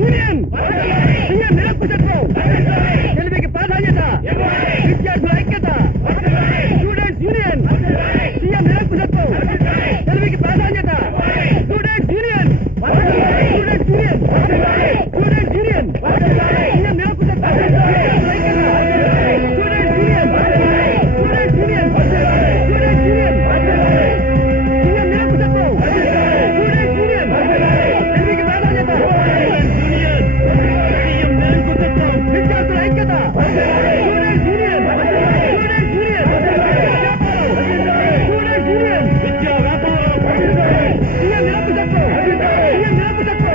Union CM నిరంకుశత్వం తెలుగుకి ప్రాధాన్యత విద్యార్థుల ఐక్యత స్టూడెంట్స్ యూనియన్ సీఎం నిరంకుశత్వం తెలుగుకి ప్రాధాన్యత students union students union students union CM నిరంకుశత్వం students union students union students union CM నిరంకుశత్వం స్టూడెంట్స్ యూనియన్ తెలుగుకి ప్రాధాన్యత విద్యార్థుల ఐక్యత students union students union students union విద్యా వ్యాపారం సీఎం నిరంకుశత్వం సీఎం నిరంకుశత్వం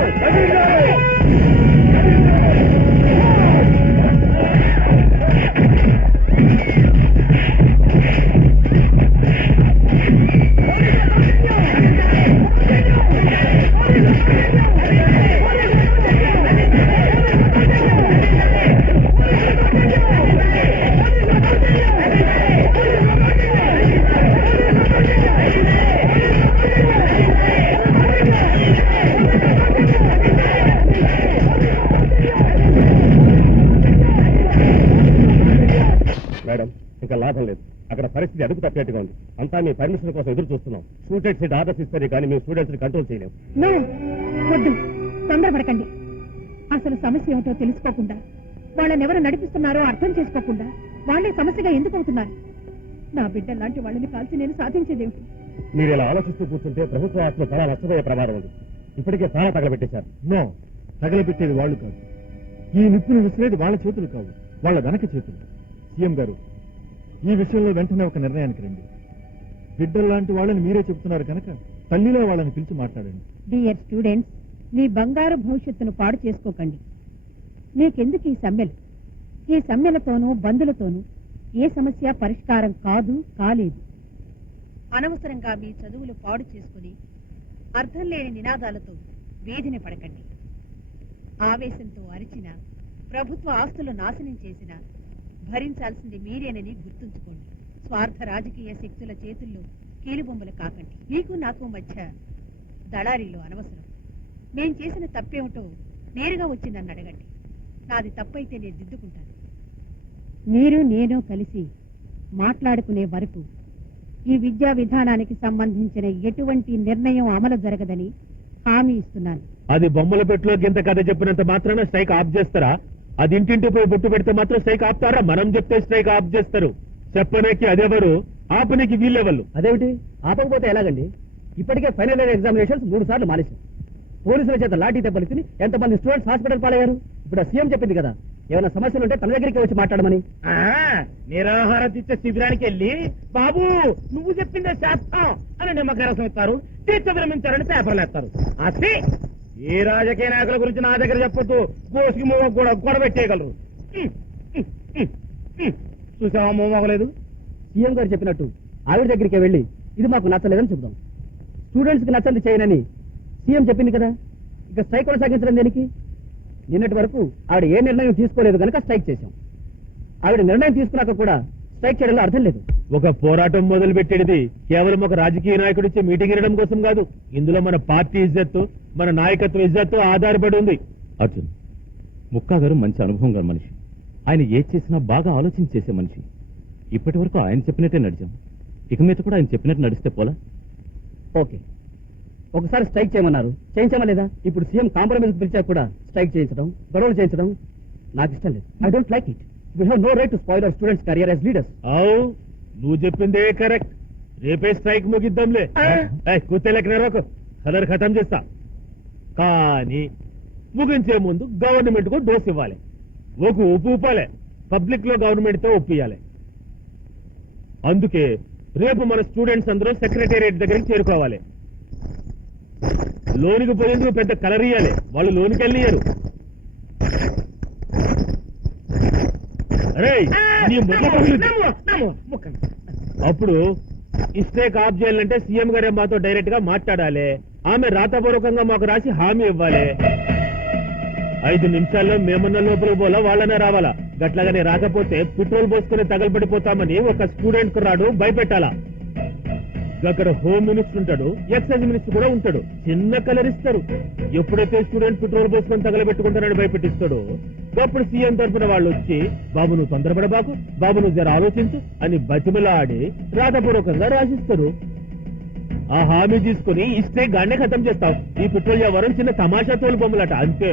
మేడం ఇంకా లాభం లేదు. అక్కడ పరిస్థితి అడుగు తప్పేట్టుగా ఉంది. అంతా మీ పర్మిషన్ కోసం ఎదురు చూస్తున్నాం. షూటెడ్ సీట్ ఆర్డర్స్ ఇస్తారు కానీ మేము స్టూడెంట్స్ ని కంట్రోల్ చేయలేము. వద్దు, తొందరపడకండి. అసలు సమస్య ఏమిటో తెలుసుకోకుండా, వాళ్ళని ఎవరు నడిపిస్తున్నారో అర్థం చేసుకోకుండా వాళ్ళే సమస్యగా ఎందుకు అవుతున్నారు? నా బిడ్డ లాంటి వాళ్ళని కాల్చి నేను సాధించేదేమిటి? మీరు ఇలా ఆలోచిస్తూ కూర్చుంటే ప్రభుత్వ ఆత్మ చాలా నష్టపోయే ప్రమాదం ఉంది. ఇప్పటికే చాలా తగలబెట్టేశారు. నో, తగలబెట్టేది వాళ్ళు కాదు. ఈ నిప్పును విసిరేది వాళ్ళ చేతులు కావు, వాళ్ళ వెనక చేతులు. సీఎం గారు, ఈ విషయంలో వెంటనే ఒక నిర్ణయానికి రండి. బిడ్డల్లాంటి వాళ్ళని మీరే చెబుతున్నారు కనుక తల్లిలో వాళ్ళని పిలిచి మాట్లాడండి. డియర్ స్టూడెంట్స్, మీ బంగారు భవిష్యత్తును పాడు చేసుకోకండి. మీకెందుకు ఈ సమ్మెలు? ఈ సమ్మెలతోనూ బంధులతోనూ ఏ సమస్య పరిష్కారం కాదు, కాలేదు. అనవసరంగా మీ చదువులు పాడు చేసుకుని అర్థం లేని నినాదాలతో వీధిని పడకండి. ఆవేశంతో అరిచిన, ప్రభుత్వ ఆస్తులు నాశనం చేసిన భరించాల్సింది మీరేనని గుర్తుంచుకోండి. స్వార్థ రాజకీయ శక్తుల చేతుల్లో కీలుబొమ్మలు కాకండి. మీకు నాకు మధ్య దళారీలో అనవసరం. మేం చేసిన తప్పేమిటో నేరుగా వచ్చి నన్ను అడగండి. నాది తప్పైతే నేను దిద్దుకుంటాను. మీరు నేను కలిసి మాట్లాడుకునే వరకు ఈ విద్యా విధానానికి సంబంధించిన ఎటువంటి నిర్ణయం అమలు జరగదని హామీ ఇస్తున్నాను. అది బొమ్మల పెట్టులో గింత కథ చెప్పినంత మాత్రాన స్ట్రైక్ ఆఫ్ చేస్తారా? అది ఇంటింటి పోయి బొట్టు పెడితే మాత్రం స్ట్రైక్ ఆపుతారా? మనం చెప్తే స్ట్రైక్ ఆఫ్ చేస్తారు. చెప్పనకి అదెవరు, ఆపనికి వీళ్ళెవరు? అదేమిటి, ఆపకపోతే ఎలాగండి? ఇప్పటికే ఫైనల్ ఇయర్ ఎగ్జామినేషన్స్ 3 సార్లు మానేశారు. పోలీసుల చేత లాఠీ దెబ్బలు తిని ఎంతమంది స్టూడెంట్స్ హాస్పిటల్ పాలయ్యారు. ఇప్పుడు సీఎం చెప్పింది కదా, ఏమైనా సమస్యలు ఉంటే తన దగ్గరికి వచ్చి మాట్లాడమని. నిరాహార దీక్ష శిబిరానికి వెళ్ళి బాబు నువ్వు చెప్పిందే శాస్త్రం అని నిమ్మకారసం ఇస్తారు, దీక్ష విరమించారని పేపర్లు వేస్తారు. అదే ఏ రాజకీయ నాయకుల గురించి నా దగ్గర చెప్పొద్దు. గోసికి మూవ కూడా గొడవెట్టేయగలరు. చూసావా మూవలేదు? సీఎం గారు చెప్పినట్టు ఆవిడ దగ్గరికి వెళ్ళి ఇది మాకు నచ్చలేదని చెబుదాం. స్టూడెంట్స్ కి నచ్చంది చేయనని సీఎం చెప్పింది కదా, ఇక స్ట్రైక్ కొనసాగించడం దేనికి? నిన్నటి వరకు ఆవిడ ఏ నిర్ణయం తీసుకోలేదు కనుక స్ట్రైక్ చేశాం. ఆవిడ నిర్ణయం తీసుకున్నాక కూడా స్ట్రైక్ చేయడంలో అర్థం లేదు. ఒక పోరాటం మొదలు పెట్టేది కేవలం ఒక రాజకీయ నాయకుడు ఇచ్చే మీటింగ్ వినడం కోసం కాదు. ఇందులో మన పార్టీ ఇజ్జత్తు, మన నాయకత్వ ఇజ్జత్తు ఆధారపడి ఉంది. అర్జున్, ముక్కా గారు మంచి అనుభవం గల మనిషి. ఆయన ఏ చేసినా బాగా ఆలోచించి చేసే మనిషి. ఇప్పటి వరకు ఆయన చెప్పినట్టే నడిచాం. ఇక మీద కూడా ఆయన చెప్పినట్టు నడిస్తే పోలా? ఓకే, ఒకసారి స్ట్రైక్ చేయమన్నారు, చేయించామా లేదా? ఇప్పుడు సీఎం కాంప్రమైజ్ పిలిచాక కూడా స్ట్రైక్ చేయించడం, గొడవలు చేయించడం నాకు ఇష్టం లేదు. I don't like it. We have no right to spoil our students' career as leaders. నువ్వు చెప్పిందే కరెక్ట్. రేపే స్ట్రైక్ ముగిద్దాంలే. కూర్చోలేక కలర్ ఖతం చేస్తా. కానీ ముగించే ముందు గవర్నమెంట్ కు డోస్ ఇవ్వాలి, ఒక ఉప్పు ఊపాలి, పబ్లిక్ లో గవర్నమెంట్ తో ఒప్పియాలి. అందుకే రేపు మన స్టూడెంట్స్ అందరూ సెక్రటేరియట్ దగ్గరికి చేరుకోవాలి. లోనికి పోయేందుకు పెద్ద కలర్ ఇయ్యాలి, వాళ్ళు లోనికి వెళ్ళియరు. అప్పుడు స్ట్రైక్ ఆఫ్ చేయాలంటే సీఎం గారే మాతో డైరెక్ట్ గా మాట్లాడాలి. ఆమె రాతపూర్వకంగా మాకు రాసి హామీ ఇవ్వాలి. 5 నిమిషాల్లో మేమన్న లోపలికి పోలా, వాళ్ళనే రావాలా. గట్లాగానే రాకపోతే పెట్రోల్ పోసుకుని తగలబడిపోతామని ఒక స్టూడెంట్ కుర్రాడు భయపెట్టాలా. అక్కడ హోమ్ మినిస్టర్ ఉంటాడు, ఎక్సైజ్ మినిస్టర్ కూడా ఉంటాడు. చిన్న కలర్ ఇస్తారు. ఎప్పుడైతే స్టూడెంట్ పెట్రోల్ పోసుకొని తగలబెట్టుకుంటారని భయపెట్టిస్తాడు, అప్పుడు సీఎం తరఫున వాళ్ళు వచ్చి బాబు నువ్వు తొందరపడబాకు, బాబు నువ్వు జర ఆలోచించు అని బతిమలాడి రాతపూర్వకంగా రాసిస్తారు. ఆ హామీ తీసుకుని ఇస్తే గానే ఖతం చేస్తావు. ఈ పెట్రోల్ వ్యవహారం చిన్న తమాషా తోలు బొమ్మలట అంతే.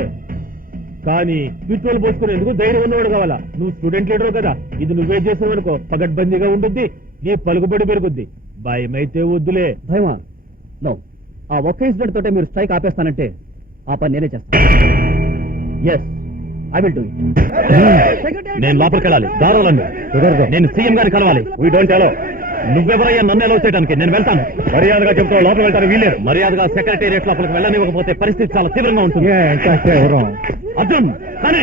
కానీ పెట్రోల్ పోసుకునేందుకు ధైర్యం ఉన్నవాడు కావాలా. నువ్వు స్టూడెంట్ లీడర్ కదా, ఇది నువ్వే చేసావనుకో పగడ్బందీగా ఉంటుంది, నీ పలుకుబడి పెరుగుద్ది. భయమైతే వద్దులే. భయమా? నో. ఆ ఒక్క ఇన్సిడెంట్ తోటే మీరు స్ట్రైక్ ఆపేస్తానంటే ఆ పని నేనే చేస్తాను. Yes, I will do it. నేను లోపలికి వెళ్ళాలి. దారాలండి. నేను సీఎం గారిని కలవాలి. We don't allow. నువ్వెవరయ్యా నన్ను అలో చేయడానికి? నేను వెళ్తాను. మర్యాదగా చెప్తావు, లోపల వెళ్తాను వీలేదు. మర్యాదగా సెక్రటేరియట్ లోపలికి వెళ్ళనివ్వకపోతే పరిస్థితి చాలా తీవ్రంగా ఉంటుంది. అర్జున్ కానీ